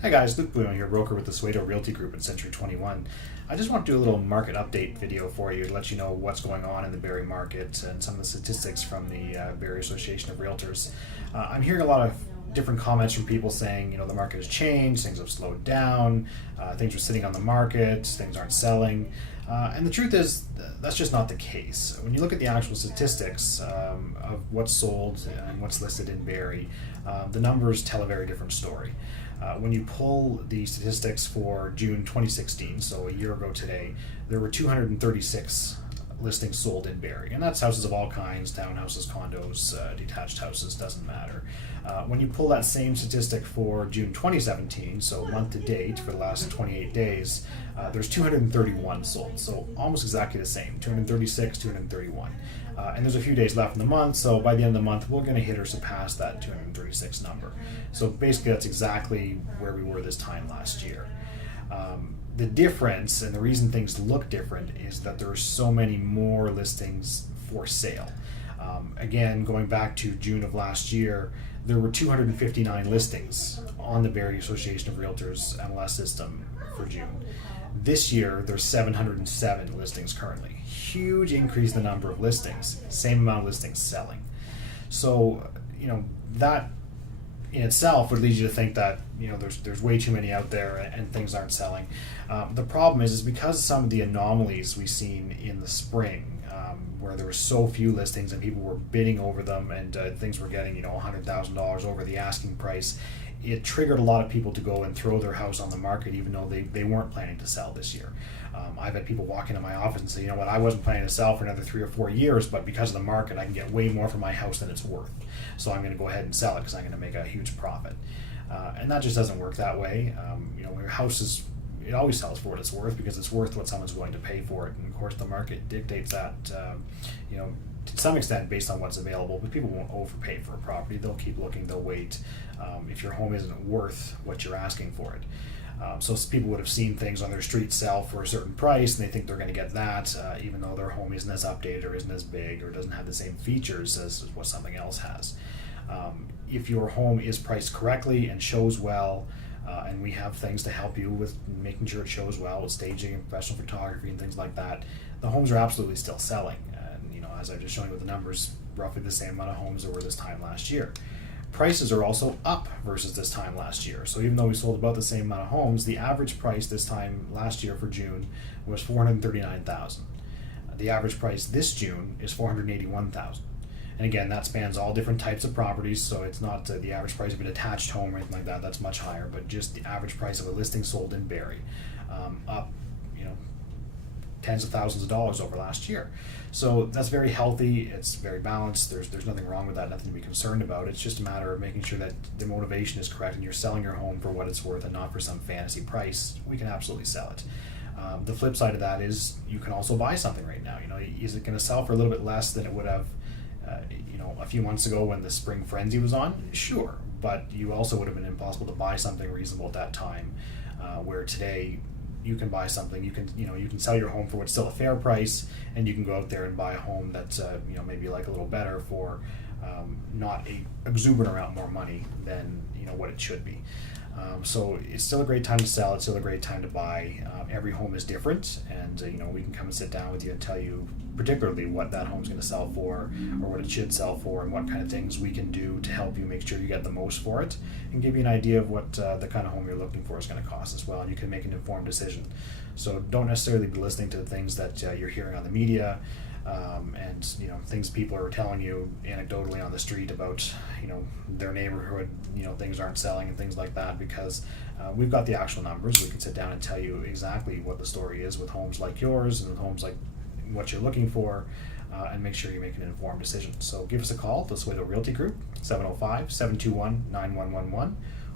Hi guys, Luke Bruno here, broker with the Suedo Realty Group in Century 21. I just want to do a little market update video for you to let you know what's going on in the Barrie market and some of the statistics from the Barrie Association of Realtors. I'm hearing a lot of different comments from people saying, the market has changed, things have slowed down, things are sitting on the market, things aren't selling. And the truth is, that's just not the case. When you look at the actual statistics of what's sold and what's listed in Barrie, the numbers tell a very different story. When you pull the statistics for June 2016, so a year ago today, there were 236 listings sold in Barrie, and that's houses of all kinds, townhouses, condos, detached houses, doesn't matter. When you pull that same statistic for June 2017, so month to date for the last 28 days, there's 231 sold, so almost exactly the same, 236, 231. And there's a few days left in the month, so by the end of the month, we're going to hit or surpass that 236 number. So basically, that's exactly where we were this time last year. The difference and the reason things look different is that there are so many more listings for sale. Again, going back to June of last year, there were 259 listings on the Barrie Association of Realtors MLS system for June. This year, there's 707 listings currently. Huge increase in the number of listings, same amount of listings selling. So, that in itself would lead you to think that there's way too many out there and things aren't selling. The problem is because some of the anomalies we've seen in the spring, where there were so few listings and people were bidding over them and things were getting $100,000 over the asking price, it triggered a lot of people to go and throw their house on the market even though they weren't planning to sell this year. I've had people walk into my office and say, I wasn't planning to sell for another 3 or 4 years, but because of the market, I can get way more for my house than it's worth. So I'm going to go ahead and sell it because I'm going to make a huge profit. And that just doesn't work that way. Your house it always sells for what it's worth because it's worth what someone's willing to pay for it. And of course, the market dictates that, to some extent based on what's available, but people won't overpay for a property. They'll keep looking, they'll wait if your home isn't worth what you're asking for it. So people would have seen things on their street sell for a certain price and they think they're going to get that, even though their home isn't as updated or isn't as big or doesn't have the same features as what something else has. If your home is priced correctly and shows well, and we have things to help you with making sure it shows well with staging and professional photography and things like that, the homes are absolutely still selling. And as I've just shown you with the numbers, roughly the same amount of homes that were this time last year. Prices are also up versus this time last year. So even though we sold about the same amount of homes, the average price this time last year for June was $439,000. The average price this June is $481,000. And again, that spans all different types of properties, so it's not the average price of a detached home or anything like that. That's much higher, but just the average price of a listing sold in Barrie, up, tens of thousands of dollars over last year. So that's very healthy. It's very balanced. There's nothing wrong with that. Nothing to be concerned about. It's just a matter of making sure that the motivation is correct and you're selling your home for what it's worth and not for some fantasy price. We can absolutely sell it. The flip side of that is you can also buy something right now. Is it going to sell for a little bit less than it would have a few months ago when the spring frenzy was on? Sure, but you also would have been impossible to buy something reasonable at that time, where today you can buy something, you can sell your home for what's still a fair price, and you can go out there and buy a home that's maybe like a little better for not a exuberant amount more money than what it should be. So it's still a great time to sell. It's still a great time to buy. Every home is different, and we can come and sit down with you and tell you particularly what that home's going to sell for, or what it should sell for, and what kind of things we can do to help you make sure you get the most for it, and give you an idea of what the kind of home you're looking for is going to cost as well, and you can make an informed decision. So don't necessarily be listening to the things that you're hearing on the media, and things people are telling you anecdotally on the street about their neighborhood, things aren't selling and things like that, because we've got the actual numbers. We can sit down and tell you exactly what the story is with homes like yours and with homes like what you're looking for, and make sure you're making an informed decision. So give us a call, the Suedo Realty Group, 705-721-9111,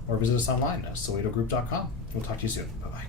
or visit us online at suedogroup.com. We'll talk to you soon. Bye-bye.